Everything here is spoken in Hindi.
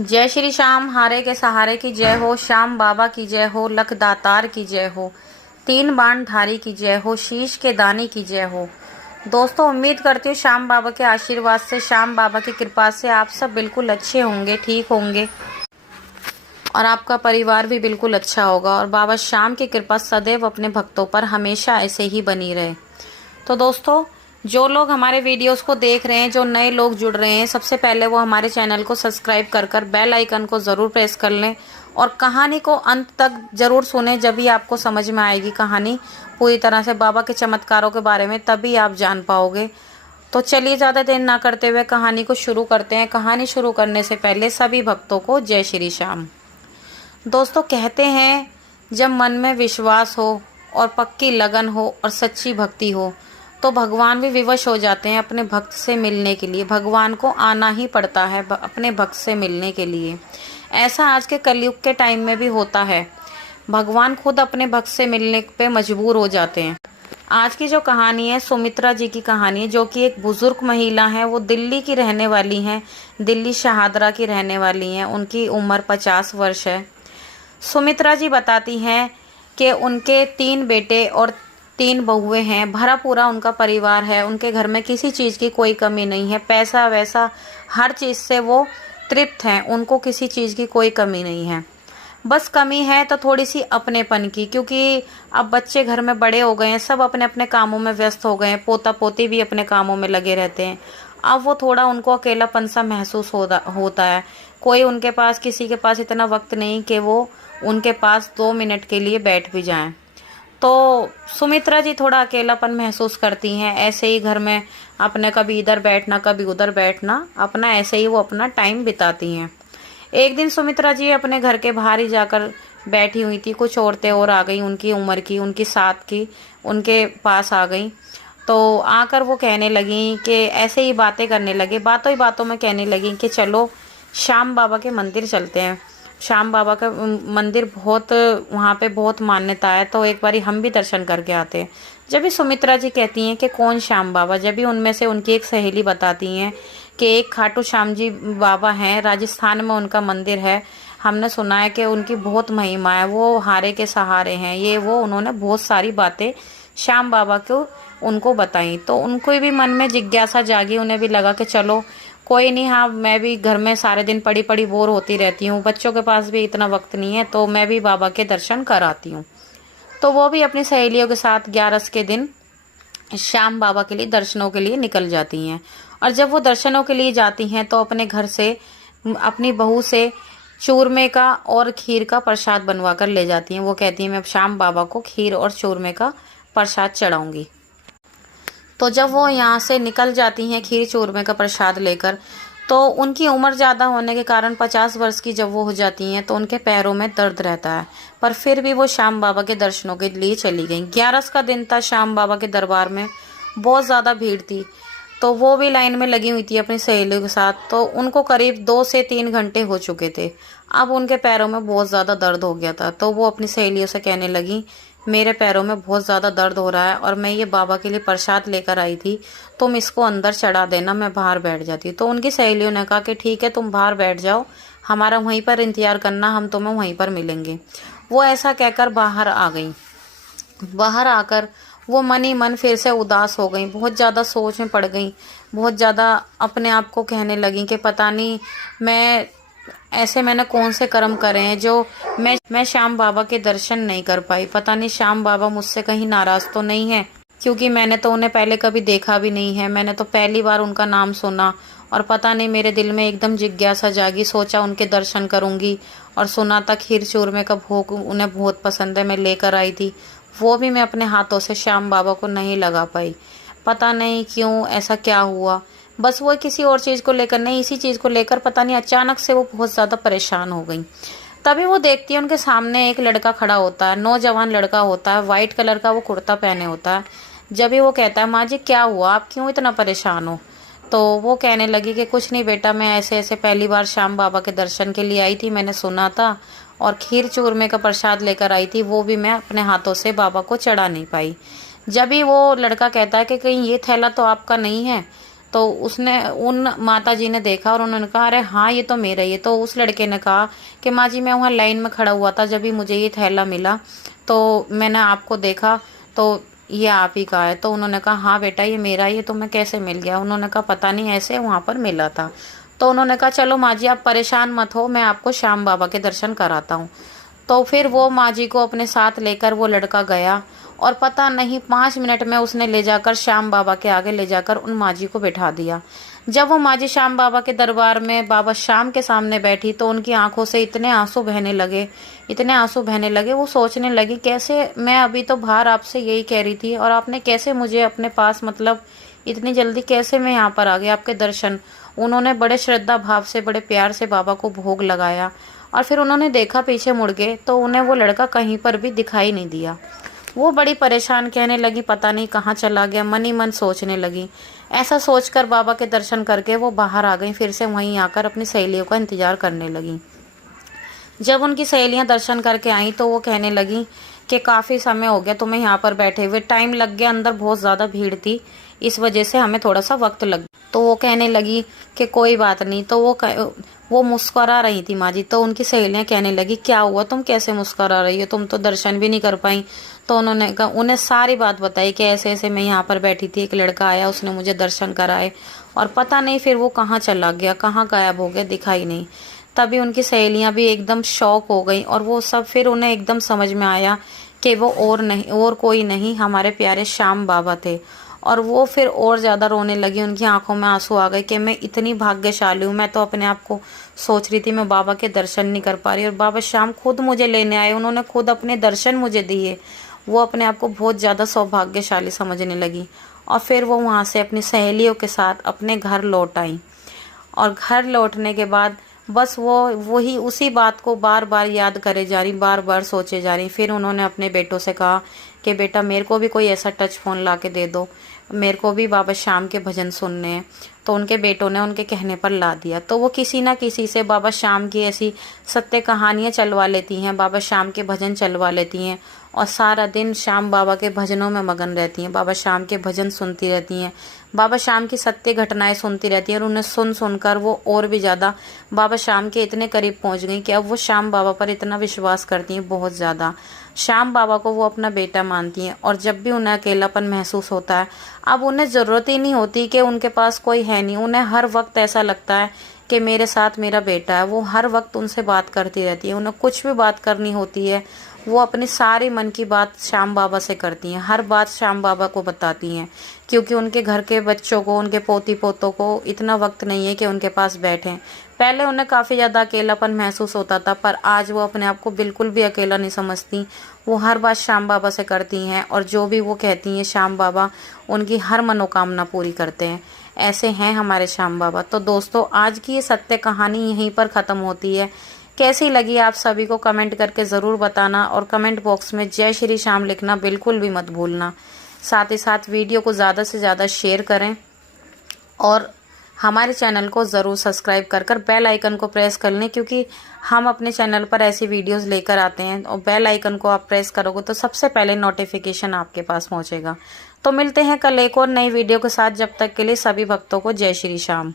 जय श्री श्याम, हारे के सहारे की जय हो। श्याम बाबा की जय हो, लख दातार की जय हो, तीन बाण धारी की जय हो, शीश के दानी की जय हो। दोस्तों, उम्मीद करती हूँ श्याम बाबा के आशीर्वाद से, श्याम बाबा की कृपा से आप सब बिल्कुल अच्छे होंगे, ठीक होंगे और आपका परिवार भी बिल्कुल अच्छा होगा और बाबा श्याम की कृपा सदैव अपने भक्तों पर हमेशा ऐसे ही बनी रहे। तो दोस्तों, जो लोग हमारे वीडियोस को देख रहे हैं, जो नए लोग जुड़ रहे हैं, सबसे पहले वो हमारे चैनल को सब्सक्राइब कर बेल आइकन को ज़रूर प्रेस कर लें और कहानी को अंत तक ज़रूर सुने। जब भी आपको समझ में आएगी कहानी पूरी तरह से बाबा के चमत्कारों के बारे में, तभी आप जान पाओगे। तो चलिए, ज़्यादा देर ना करते हुए कहानी को शुरू करते हैं। कहानी शुरू करने से पहले सभी भक्तों को जय श्री श्याम। दोस्तों, कहते हैं जब मन में विश्वास हो और पक्की लगन हो और सच्ची भक्ति हो तो भगवान भी विवश हो जाते हैं अपने भक्त से मिलने के लिए। भगवान को आना ही पड़ता है अपने भक्त से मिलने के लिए। ऐसा आज के कलयुग के टाइम में भी होता है। भगवान खुद अपने भक्त से मिलने पे मजबूर हो जाते हैं। आज की जो कहानी है सुमित्रा जी की कहानी, जो कि एक बुजुर्ग महिला है। वो दिल्ली की रहने वाली हैं, दिल्ली शहादरा की रहने वाली हैं। उनकी उम्र 50 वर्ष है। सुमित्रा जी बताती हैं कि उनके 3 बेटे और 3 बहुएं हैं। भरा पूरा उनका परिवार है। उनके घर में किसी चीज़ की कोई कमी नहीं है। पैसा वैसा हर चीज़ से वो तृप्त हैं। उनको किसी चीज़ की कोई कमी नहीं है। बस कमी है तो थोड़ी सी अपनेपन की, क्योंकि अब बच्चे घर में बड़े हो गए हैं, सब अपने अपने कामों में व्यस्त हो गए हैं। पोता पोती भी अपने कामों में लगे रहते हैं। अब वो थोड़ा उनको अकेलापन सा महसूस होता है। कोई उनके पास, किसी के पास इतना वक्त नहीं कि वो उनके पास 2 मिनट के लिए बैठ भी जाएं। तो सुमित्रा जी थोड़ा अकेलापन महसूस करती हैं। ऐसे ही घर में अपने कभी इधर बैठना कभी उधर बैठना, अपना ऐसे ही वो अपना टाइम बिताती हैं। एक दिन सुमित्रा जी अपने घर के बाहर ही जाकर बैठी हुई थी। कुछ औरतें और आ गई, उनकी उम्र की, उनकी साथ की, उनके पास आ गई। तो आकर वो कहने लगी कि ऐसे ही बातें करने लगे, बातों ही बातों में कहने लगी कि चलो श्याम बाबा के मंदिर चलते हैं। श्याम बाबा का मंदिर बहुत, वहाँ पे बहुत मान्यता है, तो एक बारी हम भी दर्शन करके आते हैं। जब भी सुमित्रा जी कहती हैं कि कौन श्याम बाबा, जब भी उनमें से उनकी एक सहेली बताती हैं कि एक खाटू श्याम जी बाबा हैं, राजस्थान में उनका मंदिर है। हमने सुना है कि उनकी बहुत महिमा है, वो हारे के सहारे हैं, ये वो। उन्होंने बहुत सारी बातें श्याम बाबा को उनको बताई। तो उनको भी मन में जिज्ञासा जागी। उन्हें भी लगा कि चलो कोई नहीं, हाँ मैं भी घर में सारे दिन पड़ी पड़ी बोर होती रहती हूँ, बच्चों के पास भी इतना वक्त नहीं है, तो मैं भी बाबा के दर्शन कराती हूँ। तो वो भी अपनी सहेलियों के साथ 11 के दिन श्याम बाबा के लिए दर्शनों के लिए निकल जाती हैं। और जब वो दर्शनों के लिए जाती हैं तो अपने घर से अपनी बहू से चूरमे का और खीर का प्रसाद बनवा कर ले जाती हैं। वो कहती हैं मैं श्याम बाबा को खीर और चूरमे का प्रसाद चढ़ाऊंगी। तो जब वो यहाँ से निकल जाती हैं खीर चूरमे का प्रसाद लेकर, तो उनकी उम्र ज़्यादा होने के कारण 50 वर्ष की जब वो हो जाती हैं तो उनके पैरों में दर्द रहता है। पर फिर भी वो श्याम बाबा के दर्शनों के लिए चली गई। 11 का दिन था। श्याम बाबा के दरबार में बहुत ज़्यादा भीड़ थी। तो वो भी लाइन में लगी हुई थी अपनी सहेलियों के साथ। तो उनको करीब 2 से 3 घंटे हो चुके थे। अब उनके पैरों में बहुत ज़्यादा दर्द हो गया था। तो वो अपनी सहेलियों से कहने लगी मेरे पैरों में बहुत ज़्यादा दर्द हो रहा है और मैं ये बाबा के लिए प्रसाद लेकर आई थी, तुम इसको अंदर चढ़ा देना, मैं बाहर बैठ जाती। तो उनकी सहेलियों ने कहा कि ठीक है, तुम बाहर बैठ जाओ, हमारा वहीं पर इंतजार करना, हम तुम्हें वहीं पर मिलेंगे। वो ऐसा कहकर बाहर आ गई। बाहर आकर वो मन ही मन फिर से उदास हो गई, बहुत ज़्यादा सोच में पड़ गई। बहुत ज़्यादा अपने आप को कहने लगी कि पता नहीं मैंने कौन से कर्म करे हैं जो मैं श्याम बाबा के दर्शन नहीं कर पाई। पता नहीं श्याम बाबा मुझसे कहीं नाराज तो नहीं है, क्योंकि मैंने तो उन्हें पहले कभी देखा भी नहीं है। मैंने तो पहली बार उनका नाम सुना और पता नहीं मेरे दिल में एकदम जिज्ञासा जागी। सोचा उनके दर्शन करूंगी और सुना था खीर चूरमे का भोग उन्हें बहुत पसंद है, मैं लेकर आई थी। वो भी मैं अपने हाथों से श्याम बाबा को नहीं लगा पाई। पता नहीं क्यों, ऐसा क्या हुआ। बस वो किसी और चीज़ को लेकर नहीं, इसी चीज़ को लेकर पता नहीं अचानक से वो बहुत ज़्यादा परेशान हो गई। तभी वो देखती है उनके सामने एक लड़का खड़ा होता है, नौजवान लड़का होता है, वाइट कलर का वो कुर्ता पहने होता है। जब भी वो कहता है माँ जी क्या हुआ, आप क्यों इतना परेशान हो। तो वो कहने लगी कि कुछ नहीं बेटा, मैं ऐसे ऐसे पहली बार श्याम बाबा के दर्शन के लिए आई थी, मैंने सुना था और खीर चूरमे का प्रसाद लेकर आई थी, वो भी मैं अपने हाथों से बाबा को चढ़ा नहीं पाई। जब भी वो लड़का कहता है कि कहीं ये थैला तो आपका नहीं है, तो उसने उन माता जी ने देखा और उन्होंने कहा अरे हाँ ये तो मेरा ही है। तो उस लड़के ने कहा कि माँ जी मैं वहाँ लाइन में खड़ा हुआ था, जब भी मुझे ये थैला मिला तो मैंने आपको देखा तो ये आप ही का है। तो उन्होंने कहा हाँ बेटा ये मेरा ही है। तो मैं कैसे मिल गया? उन्होंने कहा पता नहीं ऐसे वहाँ पर मिला था। तो उन्होंने कहा चलो माँ जी आप परेशान मत हो, मैं आपको श्याम बाबा के दर्शन कराता हूँ। तो फिर वो माँ जी को अपने साथ लेकर वो लड़का गया और पता नहीं 5 मिनट में उसने ले जाकर श्याम बाबा के आगे ले जाकर उन माँ जी को बैठा दिया। जब वो माँ जी श्याम बाबा के दरबार में बाबा श्याम के सामने बैठी तो उनकी आंखों से इतने आंसू बहने लगे, इतने आंसू बहने लगे। वो सोचने लगी कैसे मैं अभी तो बाहर आपसे यही कह रही थी और आपने कैसे मुझे अपने पास मतलब इतनी जल्दी कैसे मैं यहाँ पर आ गई आपके दर्शन। उन्होंने बड़े श्रद्धा भाव से बड़े प्यार से बाबा को भोग लगाया और फिर उन्होंने देखा पीछे मुड़ के तो उन्हें वो लड़का कहीं पर भी दिखाई नहीं दिया। वो बड़ी परेशान कहने लगी पता नहीं कहाँ चला गया, मन ही मन सोचने लगी। ऐसा सोचकर बाबा के दर्शन करके वो बाहर आ गई, फिर से वहीं आकर अपनी सहेलियों का इंतजार करने लगी। जब उनकी सहेलियां दर्शन करके आई तो वो कहने लगी कि काफ़ी समय हो गया तुम्हें यहाँ पर बैठे हुए, टाइम लग गया, अंदर बहुत ज़्यादा भीड़ थी इस वजह से हमें थोड़ा सा वक्त लग। तो वो कहने लगी कि कोई बात नहीं। तो वो मुस्कुरा रही थी माँ जी। तो उनकी सहेलियां कहने लगी क्या हुआ, तुम कैसे मुस्कुरा रही हो, तुम तो दर्शन भी नहीं कर पाई। तो उन्होंने कहा उन्हें सारी बात बताई कि ऐसे ऐसे मैं यहाँ पर बैठी थी, एक लड़का आया उसने मुझे दर्शन कराए और पता नहीं फिर वो कहाँ चला गया, कहाँ गायब हो गया, दिखाई नहीं। तभी उनकी सहेलियां भी एकदम शॉक हो गई और वो सब फिर उन्हें एकदम समझ में आया कि वो और कोई नहीं हमारे प्यारे श्याम बाबा थे। और वो फिर और ज़्यादा रोने लगी, उनकी आंखों में आंसू आ गए कि मैं इतनी भाग्यशाली हूँ। मैं तो अपने आप को सोच रही थी मैं बाबा के दर्शन नहीं कर पा रही और बाबा श्याम खुद मुझे लेने आए, उन्होंने खुद अपने दर्शन मुझे दिए। वो अपने आप को बहुत ज़्यादा सौभाग्यशाली समझने लगी और फिर वो वहाँ से अपनी सहेलियों के साथ अपने घर लौट आई। और घर लौटने के बाद बस वो वही उसी बात को बार बार याद करे जा रही, बार बार सोचे जा रही। फिर उन्होंने अपने बेटों से कहा कि बेटा मेरे को भी कोई ऐसा टच फ़ोन ला के दे दो, मेरे को भी बाबा श्याम के भजन सुनने हैं। तो उनके बेटों ने उनके कहने पर ला दिया। तो वो किसी ना किसी से बाबा श्याम की ऐसी सत्य कहानियाँ चलवा लेती हैं, बाबा श्याम के भजन चलवा लेती हैं और सारा दिन श्याम बाबा के भजनों में मगन रहती हैं, बाबा श्याम के भजन सुनती रहती हैं, बाबा श्याम की सत्य घटनाएं सुनती रहती हैं और उन्हें सुन सुनकर वो और भी ज़्यादा बाबा श्याम के इतने करीब पहुंच गई कि अब वो श्याम बाबा पर इतना विश्वास करती हैं, बहुत ज़्यादा। श्याम बाबा को वो अपना बेटा मानती हैं और जब भी उन्हें अकेलापन महसूस होता है, अब उन्हें ज़रूरत ही नहीं होती कि उनके पास कोई है नहीं, उन्हें हर वक्त ऐसा लगता है कि मेरे साथ मेरा बेटा है। वो हर वक्त उनसे बात करती रहती है, उन्हें कुछ भी बात करनी होती है वो अपनी सारी मन की बात श्याम बाबा से करती हैं, हर बात श्याम बाबा को बताती हैं, क्योंकि उनके घर के बच्चों को, उनके पोती पोतों को इतना वक्त नहीं है कि उनके पास बैठें। पहले उन्हें काफ़ी ज़्यादा अकेलापन महसूस होता था पर आज वो अपने आप को बिल्कुल भी अकेला नहीं समझती। वो हर बात श्याम बाबा से करती हैं और जो भी वो कहती हैं श्याम बाबा उनकी हर मनोकामना पूरी करते हैं। ऐसे हैं हमारे श्याम बाबा। तो दोस्तों आज की ये सत्य कहानी यहीं पर ख़त्म होती है। कैसी लगी आप सभी को कमेंट करके ज़रूर बताना और कमेंट बॉक्स में जय श्री श्याम लिखना बिल्कुल भी मत भूलना। साथ ही साथ वीडियो को ज़्यादा से ज़्यादा शेयर करें और हमारे चैनल को ज़रूर सब्सक्राइब कर बेल आइकन को प्रेस कर लें, क्योंकि हम अपने चैनल पर ऐसी वीडियोस लेकर आते हैं और बेल आइकन को आप प्रेस करोगे तो सबसे पहले नोटिफिकेशन आपके पास पहुंचेगा। तो मिलते हैं कल एक और नई वीडियो के साथ। जब तक के लिए सभी भक्तों को जय श्री श्याम।